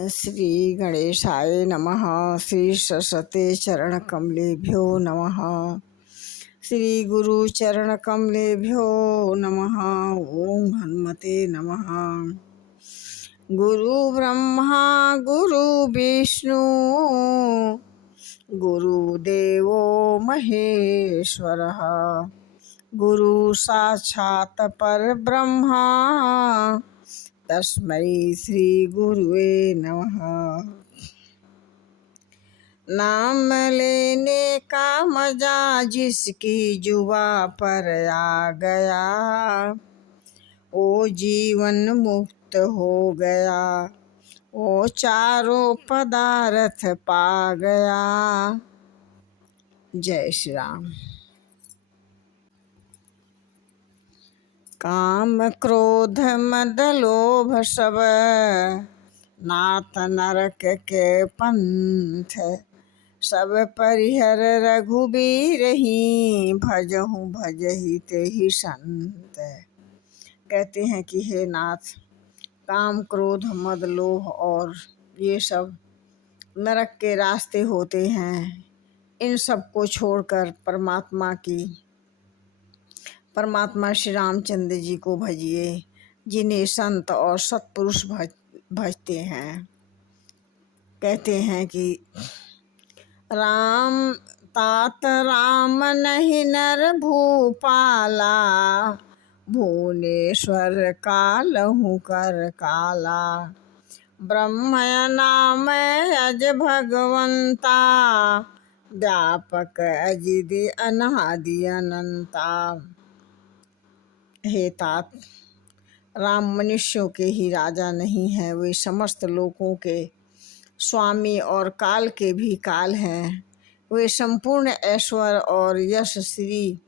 श्री गणेशाय नमः। श्री सरस्वती चरण कमलेभ्यो नमः। श्री गुरु चरण कमलेभ्यो नमः। ओम हनुमते नमः। गुरु ब्रह्मा गुरु विष्णु गुरुदेवो महेश्वरः। गुरु साक्षात् परब्रह्मा तस्मै श्री गुरुवे नमः। नाम लेने का मजा जिसकी जुबा पर आ गया, वो जीवन मुक्त हो गया, वो चारों पदार्थ पा गया। जय श्री राम। काम क्रोध मद लोभ सब नाथ नरक के पंथ, सब परिहर रघुबीर ही भजहु भजहि तेहि संत। कहते हैं कि हे नाथ, काम क्रोध मद लोभ और ये सब नरक के रास्ते होते हैं। इन सब को छोड़कर परमात्मा श्री रामचंद्र जी को भजिए, जिन्हें संत और सत्पुरुष भजते हैं। कहते हैं कि राम तात राम नहीं नर भूपाला, भुवनेश्वर कालहु कर काला। ब्रह्म नाम अज भगवंता, व्यापक अजिदि अनादि अनंता। हे तात, राम मनुष्यों के ही राजा नहीं है, वे समस्त लोकों के स्वामी और काल के भी काल हैं। वे संपूर्ण ऐश्वर्य और यश, श्री,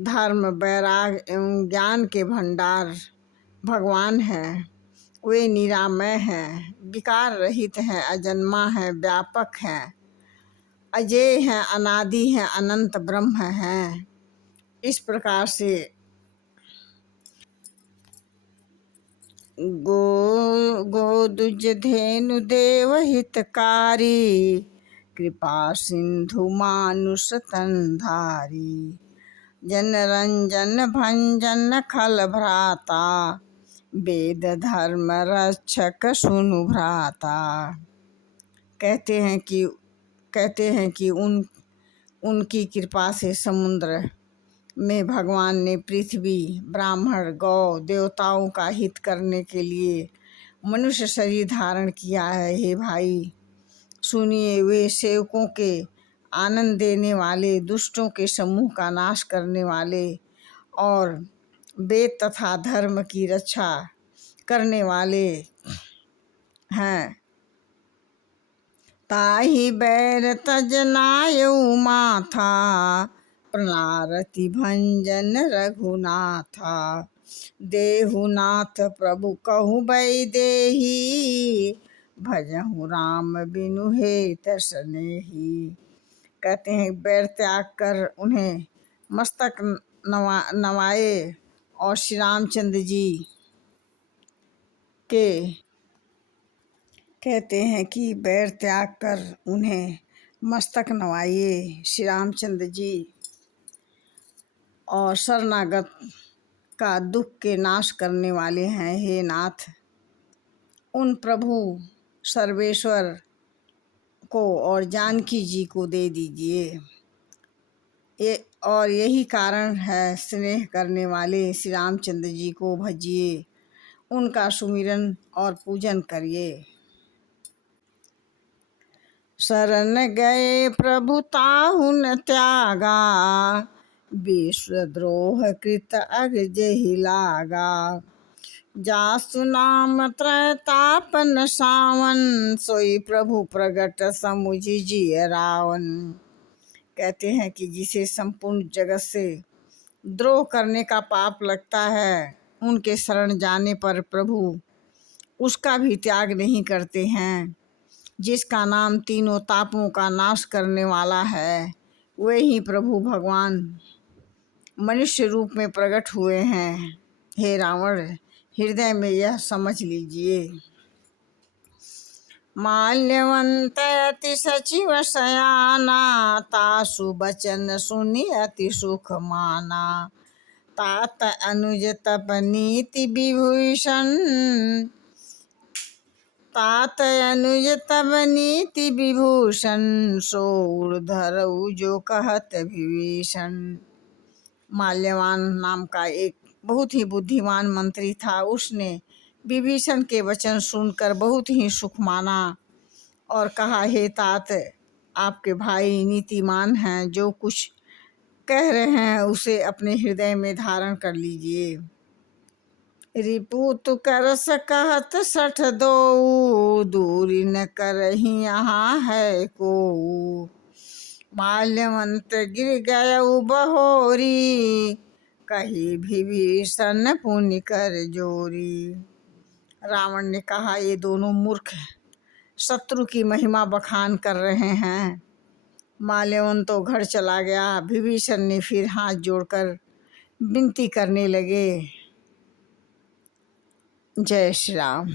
धर्म, वैराग एवं ज्ञान के भंडार भगवान हैं। वे निरामय हैं, विकार रहित हैं, अजन्मा हैं, व्यापक हैं, अजेय हैं, अनादि हैं, अनंत ब्रह्म हैं। इस प्रकार से गोदुज धेनु देव हितकारी, कृपा सिंधु मानुष तनधारी। जन रंजन भंजन खल भ्राता, वेद धर्म रक्षक सुनु भ्राता। कहते हैं कि उनकी कृपा से समुद्र में भगवान ने पृथ्वी, ब्राह्मण, गौ, देवताओं का हित करने के लिए मनुष्य शरीर धारण किया है। हे भाई सुनिए, वे सेवकों के आनंद देने वाले, दुष्टों के समूह का नाश करने वाले और वेद तथा धर्म की रक्षा करने वाले हैं। ताहि बैर तजनायु माथा, प्रणारति भंजन रघुनाथा। देहुनाथ प्रभु कहु बैदेही, भजहु राम बिनु हेत स्नेही। कहते हैं बैर त्याग कर उन्हें मस्तक नवाए और श्री रामचंद्र जी के कहते हैं कि बैर त्याग कर उन्हें मस्तक नवाइए। श्री रामचंद्र जी और शरणागत का दुख के नाश करने वाले हैं। हे नाथ, उन प्रभु सर्वेश्वर को और जानकी जी को दे दीजिए। और यही कारण है, स्नेह करने वाले श्री रामचंद्र जी को भजिए, उनका सुमिरन और पूजन करिए। शरण गए प्रभु ताहु न त्यागा, विश्वद्रोह कृत अग जेहि लागा। जासु नाम त्रैतापन सावन, सोई प्रभु प्रगट समुझि जिय रावण। कहते हैं कि जिसे संपूर्ण जगत से द्रोह करने का पाप लगता है, उनके शरण जाने पर प्रभु उसका भी त्याग नहीं करते हैं। जिसका नाम तीनों तापों का नाश करने वाला है, वे ही प्रभु भगवान मनुष्य रूप में प्रकट हुए हैं। हे रावण, हृदय में यह समझ लीजिए। माल्यवंत अति सचिव सयाना, तासु बचन सुनि अति सुख माना। तात अनुज तप नीति विभूषण, तात अनुज तब नीति विभूषण, सो उर्धरऊ जो कहत विभीषण। माल्यवान नाम का एक बहुत ही बुद्धिमान मंत्री था। उसने विभीषण के वचन सुनकर बहुत ही सुख माना और कहा, हे तात, आपके भाई नीतिमान हैं, जो कुछ कह रहे हैं उसे अपने हृदय में धारण कर लीजिए। रिपुत करस कहत सठ दो, दूरी न करही यहाँ है को। माल्यवंत गिर गयउ बहोरी, कही विभीषण पुनि कर जोरी। रावण ने कहा, ये दोनों मूर्ख शत्रु की महिमा बखान कर रहे हैं। माल्यवन तो घर चला गया। विभीषण ने फिर हाथ जोड़कर विनती करने लगे, जय श्री राम।